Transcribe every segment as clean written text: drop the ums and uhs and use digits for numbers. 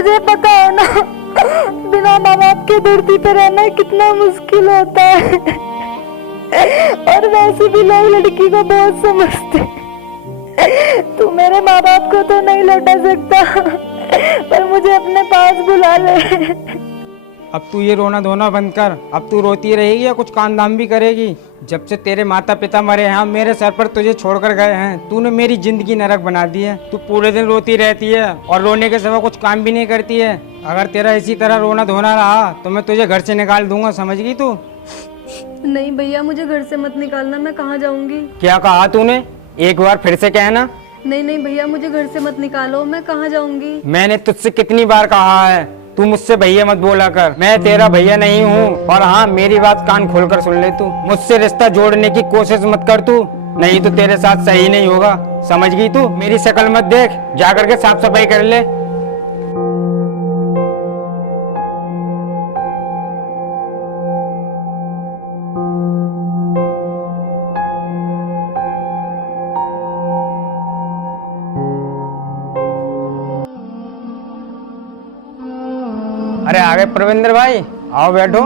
तुझे पता है ना, बिना माँ बाप के धरती पे रहना कितना मुश्किल होता है। और वैसे भी लोग लड़की को बहुत समझते। तू मेरे माँ बाप को तो नहीं लौटा सकता, पर मुझे अपने पास बुला ले। अब तू ये रोना धोना बंद कर। अब तू रोती रहेगी या कुछ काम धाम भी करेगी? जब से तेरे माता पिता मरे हैं, मेरे सर पर तुझे छोड़कर गए हैं, तूने मेरी जिंदगी नरक बना दी है। तू पूरे दिन रोती रहती है और रोने के सिवा कुछ काम भी नहीं करती है। अगर तेरा इसी तरह रोना धोना रहा तो मैं तुझे घर से निकाल दूंगा, समझ गई तू? नहीं भैया, मुझे घर से मत निकालना, मैं कहाँ जाऊंगी? क्या कहा तूने? एक बार फिर से कहना। नहीं नहीं भैया, मुझे घर से मत निकालो, मैं कहाँ जाऊंगी? मैंने तुझसे कितनी बार कहा है, तू मुझसे भैया मत बोला कर। मैं तेरा भैया नहीं हूँ। और हाँ, मेरी बात कान खोलकर सुन ले। तू मुझसे रिश्ता जोड़ने की कोशिश मत कर तू, नहीं तो तेरे साथ सही नहीं होगा, समझ गई तू? मेरी शक्ल मत देख, जाकर के साफ सफाई कर ले। अरे आ गए प्रविंदर भाई, आओ बैठो।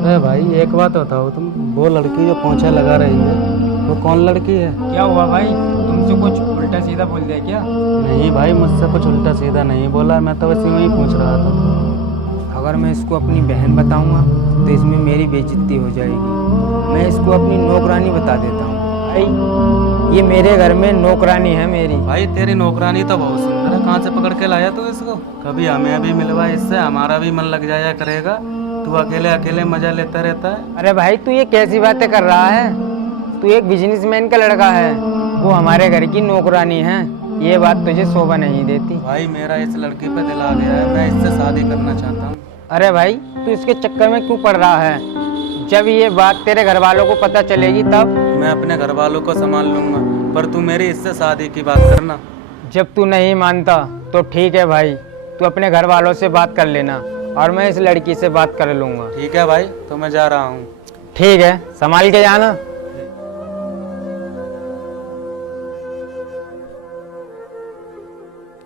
अरे भाई एक बात बताओ, तुम वो लड़की जो पोंछा लगा रही है वो कौन लड़की है? क्या हुआ भाई, तुमसे कुछ उल्टा सीधा बोल दिया क्या? नहीं भाई, मुझसे कुछ उल्टा सीधा नहीं बोला, मैं तो वैसे ही पूछ रहा था। अगर मैं इसको अपनी बहन बताऊंगा तो इसमें मेरी बेइज्जती हो जाएगी। मैं इसको अपनी नौकरानी बता देता हूँ। भाई ये मेरे घर में नौकरानी है मेरी। भाई तेरी नौकरानी तो बहुत सुंदर है, कहाँ से पकड़ के लाया तू इसको? कभी हमें भी मिलवा इससे, हमारा भी मन लग जाया करेगा। तू अकेले अकेले मजा लेता रहता है। अरे भाई तू ये कैसी बातें कर रहा है? तू एक बिजनेसमैन का लड़का है, वो हमारे घर की नौकरानी है। ये बात तुझे शोभा नहीं देती। भाई मेरा इस लड़की पे दिल आ गया है, मैं इससे शादी करना चाहता हूँ। अरे भाई तू इसके चक्कर में क्यों पड़ रहा है? जब ये बात तेरे घर वालों को पता चलेगी तब। मैं अपने घर वालों को संभाल लूंगा, पर तू मेरी इससे शादी की बात करना। जब तू नहीं मानता तो ठीक है भाई, तू अपने घर वालों से बात कर लेना और मैं इस लड़की से बात कर लूंगा। ठीक है भाई, तो मैं जा रहा हूँ। ठीक है, संभाल के जाना।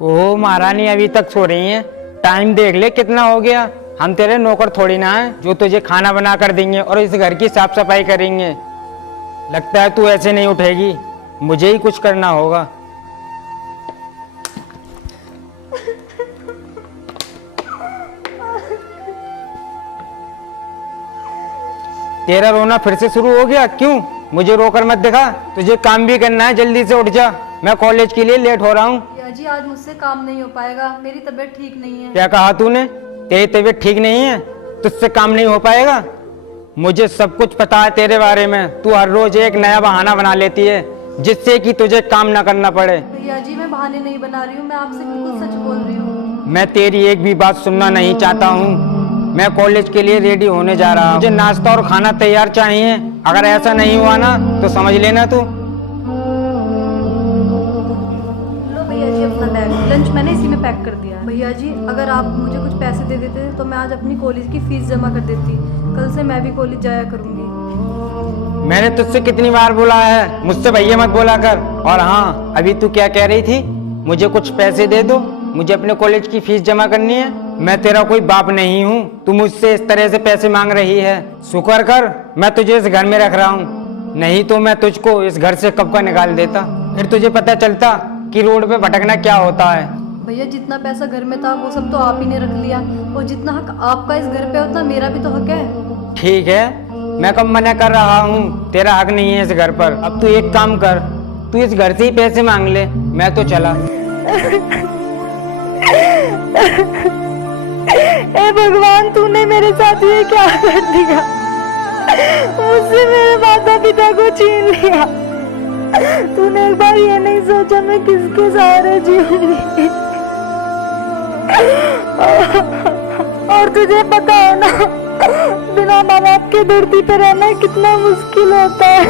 ओह महारानी अभी तक सो रही हैं। टाइम देख ले कितना हो गया। हम तेरे नौकर थोड़ी ना है जो तुझे खाना बना कर देंगे और इस घर की साफ सफाई करेंगे। लगता है तू ऐसे नहीं उठेगी, मुझे ही कुछ करना होगा। तेरा रोना फिर से शुरू हो गया? क्यों? मुझे रोकर मत दिखा, तुझे काम भी करना है, जल्दी से उठ जा। मैं कॉलेज के लिए लेट हो रहा हूँ। भैया जी, आज मुझसे काम नहीं हो पाएगा, मेरी तबीयत ठीक नहीं है। क्या कहा तूने? तेरी तबीयत ठीक नहीं है, तुझसे काम नहीं हो पाएगा? मुझे सब कुछ पता है तेरे बारे में। तू हर रोज एक नया बहाना बना लेती है जिससे कि तुझे काम ना करना पड़े। भैया जी, मैं बहाने नहीं बना रही हूँ, मैं आपसे बिल्कुल सच बोल रही हूँ। मैं तेरी एक भी बात सुनना नहीं चाहता हूँ। मैं कॉलेज के लिए रेडी होने जा रहा हूँ, मुझे नाश्ता और खाना तैयार चाहिए। अगर ऐसा नहीं हुआ ना तो समझ लेना तू। लो भैया जी अपना बैग, लंच मैंने इसी में पैक कर दिया है। भैया जी, अगर आप मुझे कुछ पैसे दे देते तो मैं आज अपनी कॉलेज की फीस जमा कर देती, कल से मैं भी कॉलेज जाया करूँगी। मैंने तुझसे कितनी बार बोला है मुझसे भैया मत बोला कर। और हाँ, अभी तू क्या कह रही थी? मुझे कुछ पैसे दे दो, मुझे अपने कॉलेज की फीस जमा करनी है। मैं तेरा कोई बाप नहीं हूँ, तू मुझसे इस तरह से पैसे मांग रही है। शुक्र कर मैं तुझे इस घर में रख रहा हूँ, नहीं तो मैं तुझको इस घर से कब का निकाल देता। फिर तुझे पता चलता कि रोड पे भटकना क्या होता है। भैया, जितना पैसा घर में था वो सब तो आप ही ने रख लिया, और जितना हक आपका इस घर पे उतना मेरा भी तो हक है। ठीक है, मैं कब मना कर रहा हूँ, तेरा हक नहीं है इस घर पर। अब तू एक काम कर, तू इस घर से ही पैसे मांग ले, मैं तो चला। ए भगवान, तूने मेरे साथ ये क्या कर दिया? मुझसे मेरे माता पिता को छीन लिया। तूने एक बार ये नहीं सोचा मैं किसके सहारे जीऊंगी? और तुझे पता है ना, बिना माँ बाप के धरती पे रहना कितना मुश्किल होता है।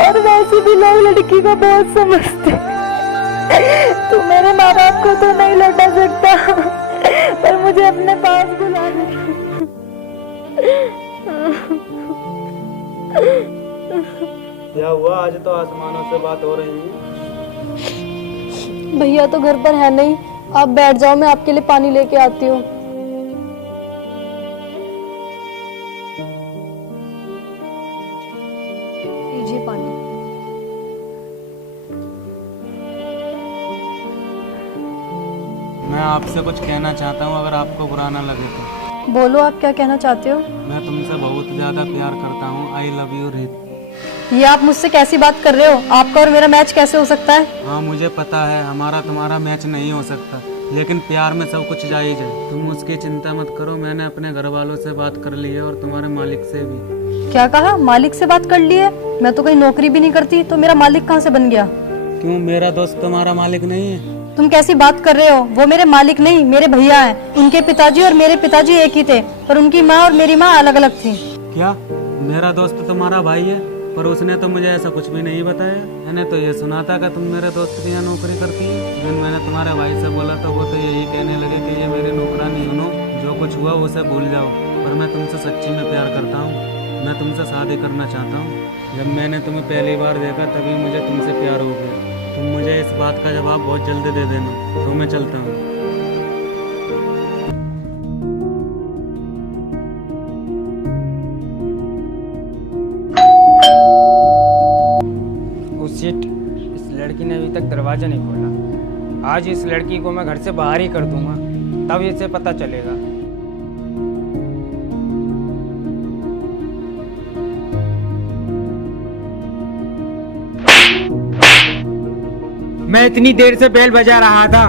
और वैसे भी लोग लड़की को बहुत समझते। तू मेरे माँ बाप को तो नहीं लौटा सकता, पर मुझे अपने पास बुला ले। क्या हुआ? आज तो आसमानों से बात हो रही है। भैया तो घर पर है नहीं, आप बैठ जाओ, मैं आपके लिए पानी लेके आती हूँ। लीजिए पानी। मैं आपसे कुछ कहना चाहता हूँ, अगर आपको बुरा ना लगे तो। बोलो, आप क्या कहना चाहते हो? मैं तुमसे बहुत ज़्यादा प्यार करता हूँ। आई लव यू रीत। ये आप मुझसे कैसी बात कर रहे हो? आपका और मेरा मैच कैसे हो सकता है? हाँ मुझे पता है हमारा तुम्हारा मैच नहीं हो सकता, लेकिन प्यार में सब कुछ जायज़ है। तुम उसकी चिंता मत करो, मैंने अपने घर वालों से बात कर ली है और तुम्हारे मालिक से भी। क्या कहा? मालिक से बात कर ली है? मैं तो कहीं नौकरी भी नहीं करती, तो मेरा मालिक कहाँ से बन गया? क्यों, मेरा दोस्त तुम्हारा मालिक नहीं है? तुम कैसी बात कर रहे हो? वो मेरे मालिक नहीं, मेरे भैया हैं। उनके पिताजी और मेरे पिताजी एक ही थे, पर उनकी माँ और मेरी माँ अलग अलग थी। क्या? मेरा दोस्त तुम्हारा भाई है, पर उसने तो मुझे ऐसा कुछ भी नहीं बताया। मैंने तो ये सुना था कि तुम मेरे दोस्त की यहाँ नौकरी करती है। लेकिन मैंने तुम्हारे भाई से बोला तो वो तो यही कहने लगे कि ये मेरे नौकरानी हो, जो कुछ हुआ उसे भूल जाओ। पर मैं तुमसे सच्ची में प्यार करता हूँ, मैं तुमसे शादी करना चाहता हूँ। जब मैंने तुम्हें पहली बार देखा तभी मुझे तुमसे प्यार हो गया। तुम मुझे इस बात का जवाब बहुत जल्दी दे देना, तो मैं चलता हूँ। शिट, इस लड़की ने अभी तक दरवाजा नहीं खोला। आज इस लड़की को मैं घर से बाहर ही कर दूंगा, तब इसे पता चलेगा। मैं इतनी देर से बेल बजा रहा था,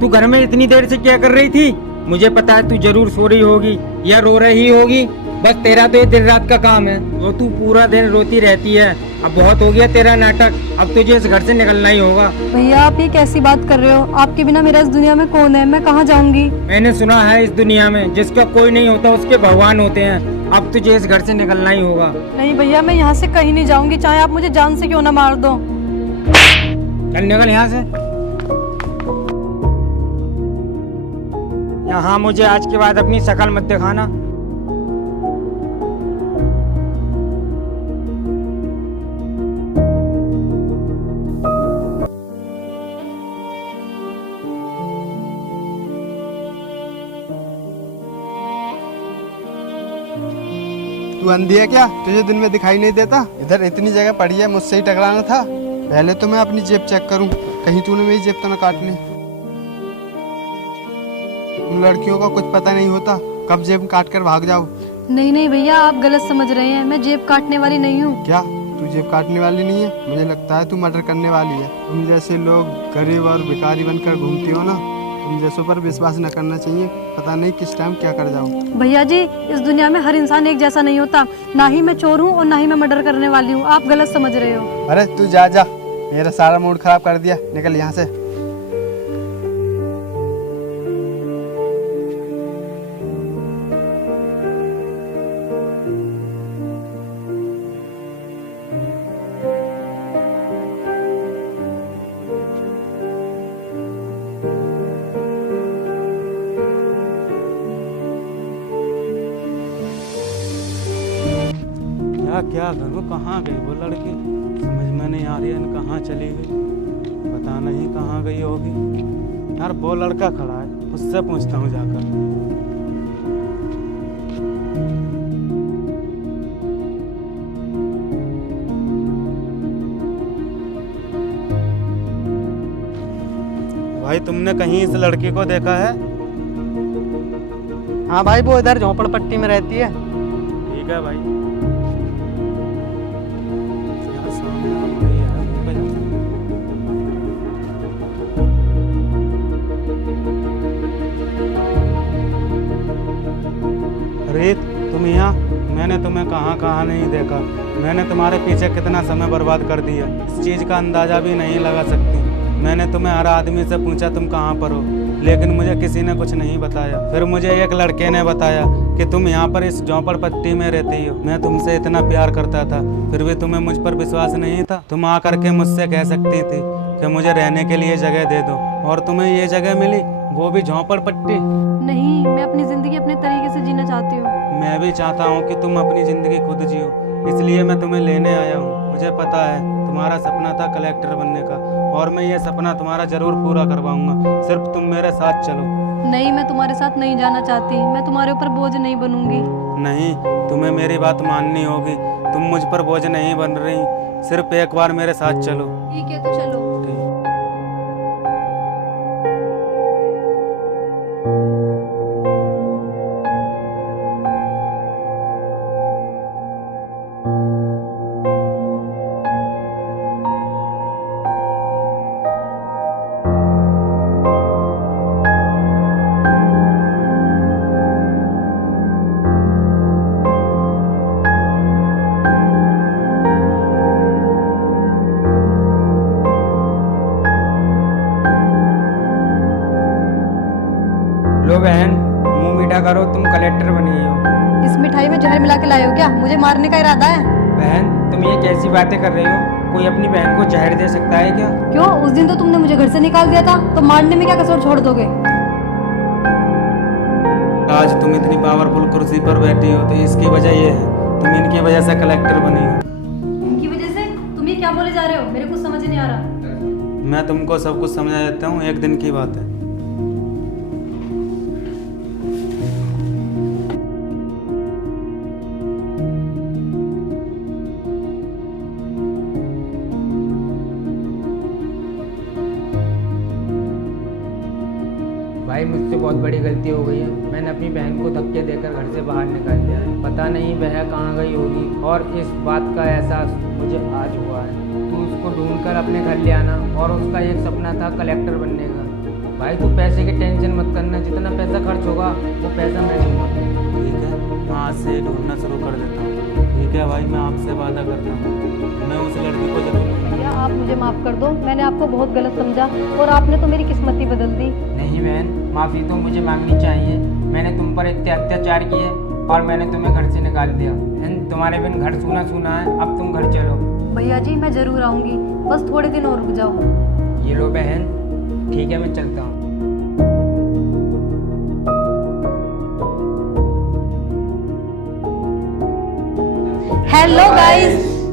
तू घर में इतनी देर से क्या कर रही थी? मुझे पता है तू जरूर सो रही होगी या रो रही होगी। बस तेरा तो ये दिन रात का काम है, और तू पूरा दिन रोती रहती है। अब बहुत हो गया तेरा नाटक, अब तुझे इस घर से निकलना ही होगा। भैया आप ये कैसी बात कर रहे हो? आपके बिना मेरा इस दुनिया में कौन है? मैं कहाँ जाऊंगी? मैंने सुना है इस दुनिया में जिसका कोई नहीं होता उसके भगवान होते हैं। अब तुझे इस घर से निकलना ही होगा। नहीं भैया, मैं यहाँ से कहीं नहीं जाऊंगी, चाहे आप मुझे जान से क्यों ना मार दो। चल निकल यहाँ से। यहाँ मुझे आज के बाद अपनी शक्ल मत दिखाना। तू अंधी है क्या? तुझे दिन में दिखाई नहीं देता? इधर इतनी जगह पड़ी है, मुझसे ही टकराना था। पहले तो मैं अपनी जेब चेक करूं, कहीं तूने मेरी जेब तो ना काट ली। उन लड़कियों का कुछ पता नहीं होता, कब जेब काट कर भाग जाओ। नहीं नहीं भैया, आप गलत समझ रहे हैं, मैं जेब काटने वाली नहीं हूँ। क्या तू जेब काटने वाली नहीं है? मुझे लगता है तू मर्डर करने वाली है। तुम जैसे लोग गरीब और भिखारी बनकर घूमती हो ना, तुम जैसों पर विश्वास न करना चाहिए। पता नहीं किस टाइम क्या कर जाऊँ। भैया जी, इस दुनिया में हर इंसान एक जैसा नहीं होता। ना ही मैं चोर हूँ और ना ही मैं मर्डर करने वाली हूँ, आप गलत समझ रहे हो। अरे तू जा जा, मेरा सारा मूड खराब कर दिया, निकल यहाँ से। क्या करूँ, कहाँ गई वो लड़की? समझ में नहीं आ रही है, कहाँ चली गई, पता नहीं कहाँ गई होगी। यार वो लड़का खड़ा है, उससे पूछता हूँ जाकर। भाई तुमने कहीं इस लड़की को देखा है? हाँ भाई, वो इधर झोपड़पट्टी में रहती है। ठीक है भाई। यार सामने आ गई है, ऊपर जा। रीत, तुम यहाँ? मैंने तुम्हें कहाँ कहाँ नहीं देखा। मैंने तुम्हारे पीछे कितना समय बर्बाद कर दिया, इस चीज़ का अंदाज़ा भी नहीं लगा सकती। मैंने तुम्हें हर आदमी से पूछा तुम कहाँ पर हो, लेकिन मुझे किसी ने कुछ नहीं बताया। फिर मुझे एक लड़के ने बताया कि तुम यहाँ पर इस झोपड़पट्टी में रहती हो। मैं तुमसे इतना प्यार करता था, फिर भी तुम्हें मुझ पर विश्वास नहीं था। तुम आ करके मुझसे कह सकती थी कि मुझे रहने के लिए जगह दे दो, और तुम्हें ये जगह मिली, वो भी झोपड़पट्टी। नहीं, मैं अपनी जिंदगी अपने तरीके से जीना चाहती हूँ। मैं भी चाहता हूँ कि तुम अपनी ज़िंदगी खुद जियो, इसलिए मैं तुम्हें लेने आया हूँ। मुझे पता है तुम्हारा सपना था कलेक्टर बनने का, और मैं ये सपना तुम्हारा जरूर पूरा करवाऊंगा, सिर्फ तुम मेरे साथ चलो। नहीं, मैं तुम्हारे साथ नहीं जाना चाहती। मैं तुम्हारे ऊपर बोझ नहीं बनूंगी। नहीं, तुम्हें मेरी बात माननी होगी। तुम मुझ पर बोझ नहीं बन रही, सिर्फ एक बार मेरे साथ चलो। ठीक है, तो चलो। लो बहन, मुंह मीठा करो, तुम कलेक्टर बनी हो। इस मिठाई में जहर मिला के लाए हो क्या? मुझे मारने का इरादा है? बहन, तुम ये कैसी बातें कर रही हो? कोई अपनी बहन को जहर दे सकता है क्या? क्यों? उस दिन तो तुमने मुझे घर से निकाल दिया था, तो मारने में क्या कसर छोड़ दोगे? आज तुम इतनी पावरफुल कुर्सी पर बैठी हो तो इसकी वजह ये है, तुम इनकी वजह से कलेक्टर बनी हो। इनकी वजह से? तुम ये क्या बोले जा रहे हो? मेरे कुछ समझ नहीं आ रहा। मैं तुमको सब कुछ समझा देता हूँ, एक दिन की बात है। भाई, मुझसे बहुत बड़ी गलती हो गई है। मैंने अपनी बहन को धक्के देकर घर से बाहर निकाल दिया है। पता नहीं वह कहाँ गई होगी, और इस बात का एहसास मुझे आज हुआ है। तू उसको ढूंढकर अपने घर ले आना, और उसका एक सपना था कलेक्टर बनने का। भाई, तू पैसे की टेंशन मत करना, जितना पैसा खर्च होगा वो पैसा मैं दूंगा। ठीक है, मैं आज से ढूंढना शुरू कर देता हूँ। ठीक है भाई, मैं आपसे वादा करता हूँ, मैं उस लड़की को जरूर। भैया, आप मुझे माफ कर दो। मैंने आपको बहुत गलत समझा, और आपने तो मेरी किस्मत ही बदल दी। नहीं बहन, माफ़ी तो मुझे मांगनी चाहिए। मैंने तुम पर इतने अत्याचार किए, और मैंने तुम्हें घर से निकाल दिया। तुम्हारे बिन घर सूना सूना है, अब तुम घर चलो। भैया जी, मैं जरूर आऊंगी, बस थोड़े दिन और रुक जाओ। ये लो बहन, ठीक है, मैं चलता हूँ।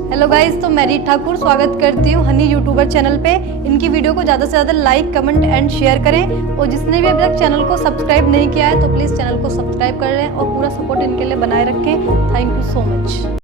हेलो गाइस, तो मैं रीत ठाकुर स्वागत करती हूँ हनी यूट्यूबर चैनल पे। इनकी वीडियो को ज़्यादा से ज़्यादा लाइक, कमेंट एंड शेयर करें, और जिसने भी अभी तक चैनल को सब्सक्राइब नहीं किया है तो प्लीज़ चैनल को सब्सक्राइब कर लें, और पूरा सपोर्ट इनके लिए बनाए रखें। Thank you so much.